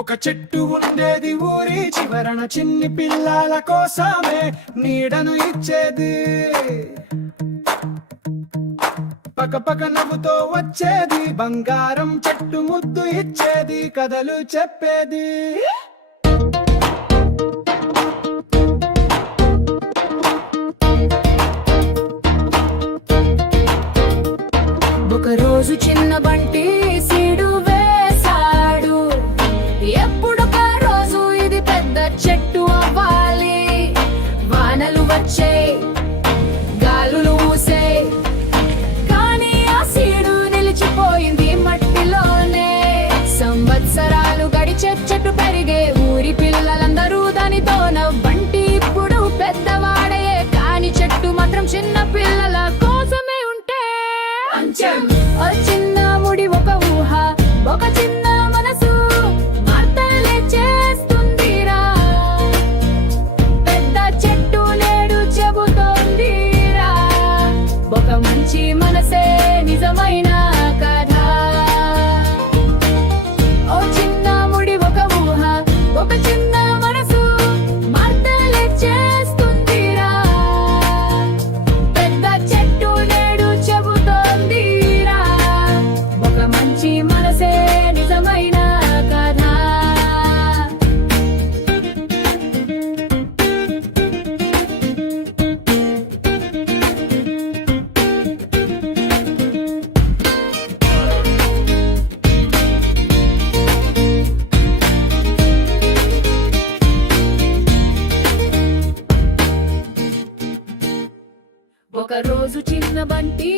ఒక చెట్టు ఉండేది ఊరి చివరన, చిన్ని పిల్లల కోసమే నీడను ఇచ్చేది. పక్క నవ్వుతో వచ్చేది, బంగారం చెట్టు ముద్దు ఇచ్చేది, కథలు చెప్పేది. ఒకరోజు చిన్న బంటి సీడు వేశాడు, ఎప్పుడొక రోజు ఇది పెద్ద చెట్టు అవ్వాలి. వానలు వచ్చే, గాలులు ఊసే, కానీ ఆ సీడు నిలిచిపోయింది మట్టిలోనే. సంవత్సరాలు గడిచే చెట్టు పెరిగే, ఊరి పిల్లలందరూ దానితోన. బంటి ఇప్పుడు పెద్దవాడయే, కానీ చెట్టు మాత్రం చిన్న పిల్లల కోసమే ఉంటే. ఓ చిన్న ముడి ఒక ఊహ, ఒక చిన్న మనసు మార్తలే చేస్తుందిరా. పెద్ద చెట్టు నేడు చెబుతోందిరా, ఒక మంచి మనసే నిజమైన కథ. ఓ చిన్న ముడి ఒక ఊహ, ఒక చిన్న మనసు మార్తలే చేస్తుందిరా. పెద్ద చెట్టు నేడు చెబుతోందిరా, ఒక మంచి మనసే నిజమైన కథ. ఒక రోజు చిన్న బంటి